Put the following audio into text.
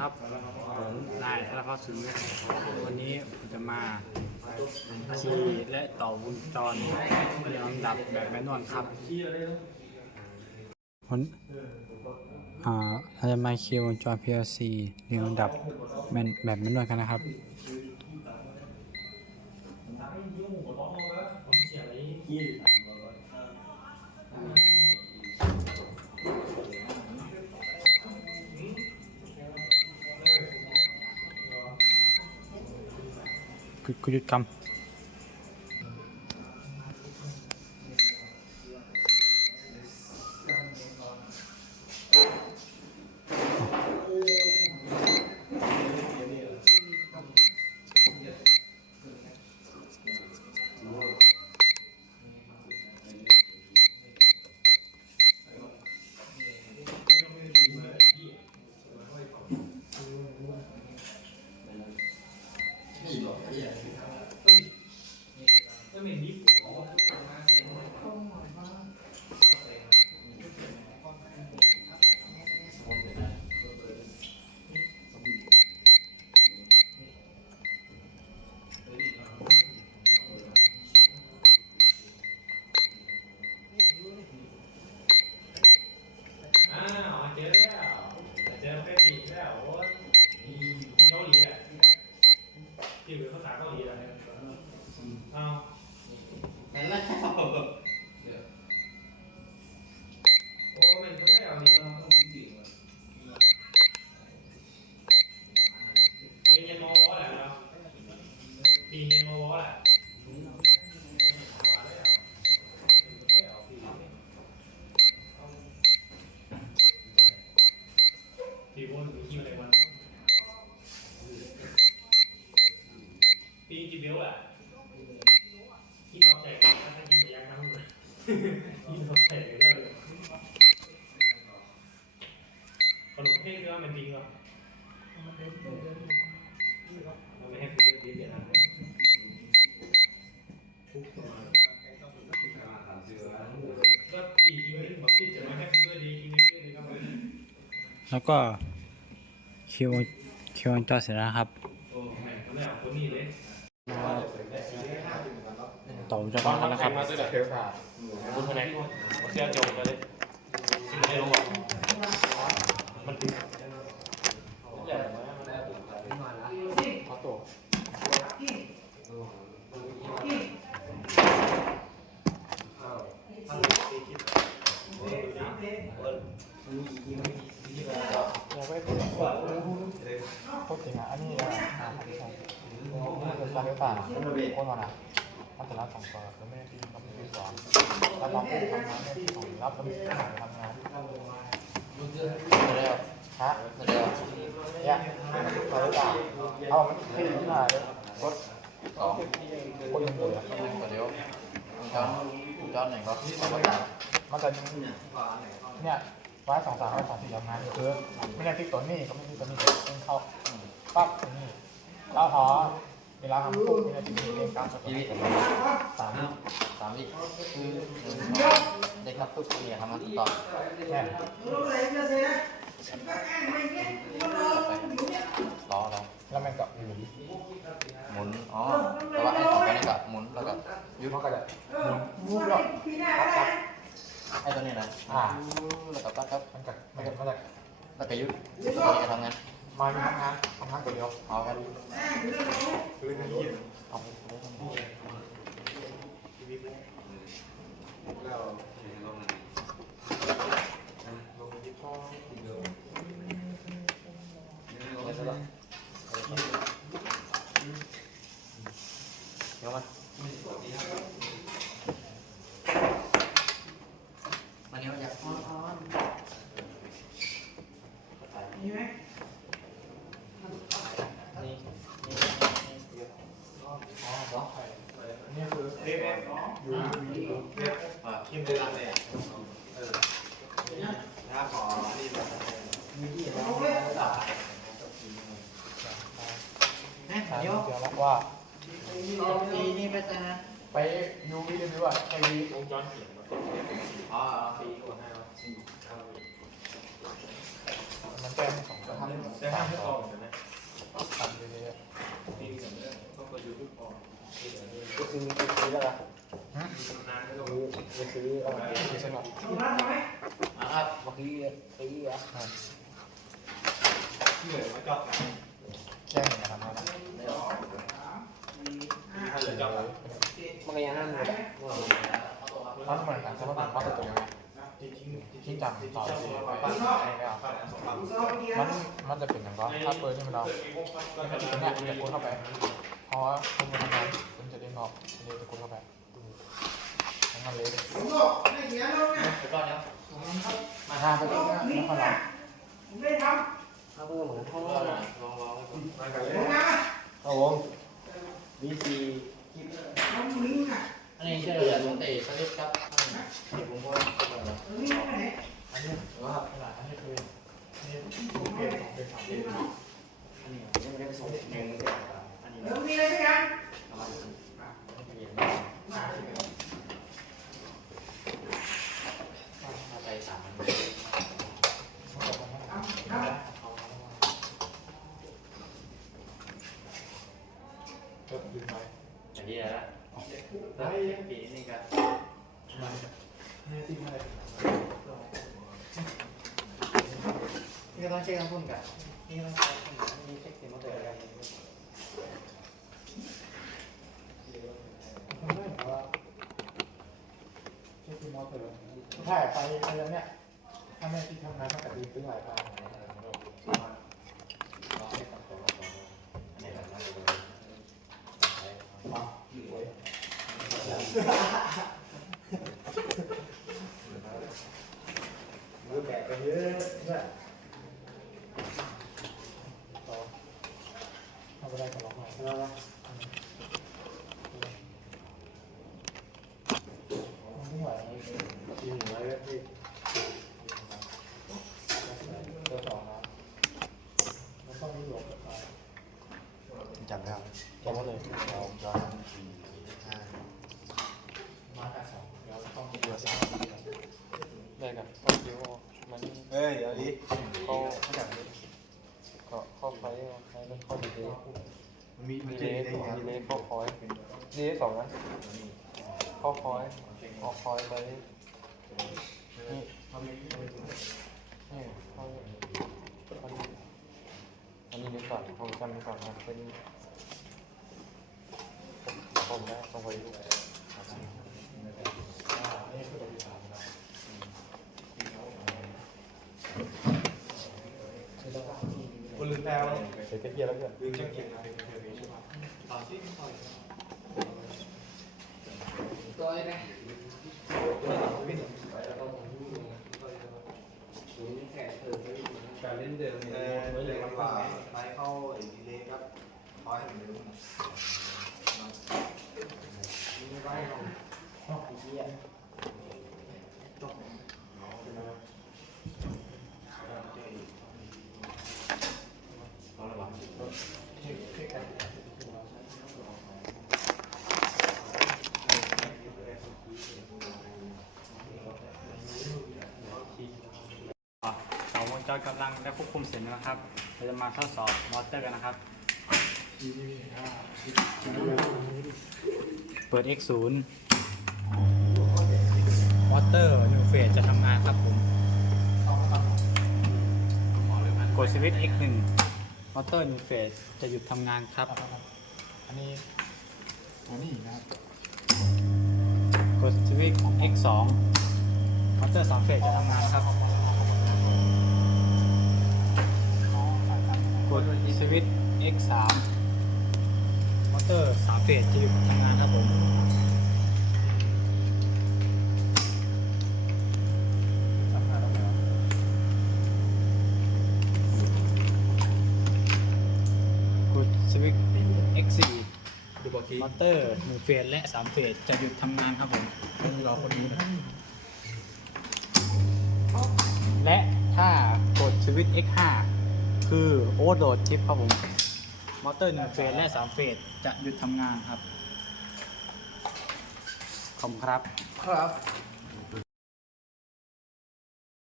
ครับผมนายธนพัฒน์สุนทรวันนี้ผมจะมาขี่และต่อวงจรเรียงลำดับแบบแมนนวลครับผลอ่าเราจะมาขี่วงจร PLC เรียงลำดับแบบแมนนวลกันนะครับ กุกุยุดกรรม อ้าวเจอแล้วเจอเฟซบุ๊กแล้วโอ้ยที่เกาหลีอะ ที่เป็นภาษาเกาหลีอะอ้าวเห็นแล้ว โอ้มันก็แล้วนี่เป็นยันมอวอแหละเนาะปียันมอวอแหละที่วนที่อะไรมันปีจีเบลอะที่ตอบแจกถ้ากินไปยังทั้งหมดที่ตอบแจกเรื่องเลยขนมเค้กเนื้อมันจริงเหรอมันไม่ให้คุณเลือกเยอะๆนะก็ปีจริงๆบอกที่จะมาแฮปปี้เบอร์ดีกินเค้กดีครับ แล้วก็คิวคิววงจรเสร็จแล้วนะครับโอ้แม่คนแรกคนนี้เลยต่อวงจรกันแล้วครับมาด้วยเหรอเทปค่ะคุณคนไหนมาเสียจงกันเลยไม่รู้อะมันถึงขอตัวเราไม่พูดพูดถึงอันนี้นะเป็นซาโคตรนะมันจะรับสองตัวแล้วแม่ที่ก็ไม่ได้สอนแล้วน้องผู้ทำงานแม่ที่ของรับแล้วมีที่ไหนทำงานมาแล้วฮะมาแล้วเนี่ยซาหรือเบต้าเอามันขึ้นที่ไหนรถสองคนยังเหลือมาเร็วจอนจอนไหนก็มาแล้วมันจะเนี่ยร้อยสองสามร้อยสามสี่ทำงานคือไม่ได้พลิกตัวนี้ก็ไม่พลิกตัวนี้เป็นเข้าปั๊บตรงนี้แล้วพอ เวลาทำปุ๊บไม่ได้พลิกเรียงตามสติสามสามวิคือเด็กนับตุ๊กเนี่ยทำมาต่อแน่ล้อแล้วแล้วมันก็หมุนหมุนอ๋อแต่ว่าไอ้สองตัวนี้ก็หมุนแล้วก็ยุบมันก็จะหมุนรอบปั๊บปั๊บไอ้ตัวนี้นะอ่าแล้วก็ปั๊บปั๊บมันจะมันจะมันจะแล้วก็ยุบตัวนี้ทำงานมาทำงาน มันมันเนี้ยอยากอ้อนนี่นี่ นี่คือเอฟเอฟยูวี อะ ยิมเดือนเลยเออ ถ้าขอนี่แบบ แม่ เดี๋ยวว่าปีนี้ไปซะนะไปยูวีหรือว่าไปวงจรเสียงอ๋อมันแจ้งสองตัวทำได้ห้ามสอง แจ้งอย่างนั้นนะมันก็ยังห้ามเลยมันเหมือนกันแต่ว่ามันมาตัวยังไงที่จำต่อสิมันมันจะเป็นอย่างไรถ้าเปิดที่มันเราเนี่ยจะกดเข้าไปเพราะว่าคุณทำงานคุณจะเด้งออกเดี๋ยจะกดเข้าไปทั้งนั้นเลยไปก่อนแล้วมาทางไปที่นี่ แล้วก็รับถ้าเพิ่มเหมือนพ่อลองลองเอาวงวีซีอันนี้เชื่อเลยลุงเตะสลิปครับเด็กผมก็ อันนี้ว่าอันนี้คือนี่เปลี่ยนสองเป็นสามเป็น อันนี้ยังไม่ได้ส่งเงินอันนี้ มีอะไรกัน มาไปสาม เกิดยืนไป อย่างนี้แล้ว ปีนี้ก็นี่ที่อะไรนี่ก็ต้องเช็คทั้งพุ่นกันนี่ก็ต้องเช็คทั้งพุ่นนี่เช็คเต็มหมดเลยผมไม่เห็นว่าเช็คที่มอเตอร์ถ่ายไปอะไรเนี่ยถ้าแม่ที่ทำงานมันก็ดีขึ้นหลายตา มือแบกไปเยอะนี่ยต่อเอาไปได้ก็ล็อกหน่อยแล้วไม่ไหวกินหัวเลยพี่ตัวสองนะมันต้องมีหลวมกับไปจำได้จำไว้เลยสองสามสี่ห้า มาแต่สองเดี๋ยวต้องมีตัวสาม ได้กันต้องคิ้วมันเฮ้ยเอาดิเข้าเข้าจากนี้ก็เข้าไฟไฟมันเข้าดีเลยมันมีดีเลยดีเลยเข้าคอยดีเลยสองนะเข้าคอยออกคอยไปนี่นี่เข้าอันนี้อันนี้ดีก่อนผมจำดีก่อนนะเป็นผมนะต้องไปดู นี่คือตัวที่สามนะคุณลืมแปลว่าเดี๋ยวจะเกียร์แล้วเพื่อน ลืมเช็คเก็บนะ ตัวนี้ไหม การเล่นเดิม เอ เนี่ย อ ไม่ เล เลย ย ว่า ว่า ไปเข้าเอ็นดีเลยครับคอยให้มันรู้นี่ก็ให้ลงอีกทีอะจบเอาละวะ เสาวงจรกำลังได้ควบคุมเสร็จแล้วนะครับ เราจะมาทดสอบมอเตอร์กันนะครับ เปิด X 0 มอเตอร์หนึ่งเฟสจะทำงานครับผม กดสวิตช์ X 1 มอเตอร์หนึ่งเฟสจะหยุดทำงานครับ อันนี้อันนี้นะครับ กดสวิตช์ X 2 มอเตอร์สามเฟสจะทำงานครับ กดสวิตช์ X 3 มอเตอร์สามเฟสจะหยุดทำงานครับผมทำงานแล้วไหมกดสวิตช์ X ดูบอลคี4มอเตอร์หนึ่งเฟสและสามเฟสจะหยุดทำงานครับผมมีรอคนนี้นะและถ้ากดสวิตช์ X 5 คือโอเวอร์โหลดชิปครับผม มอเตอร์หนึ่งเฟสและสามเฟสจะหยุดทำงานครับ ขอบคุณครับ ครับ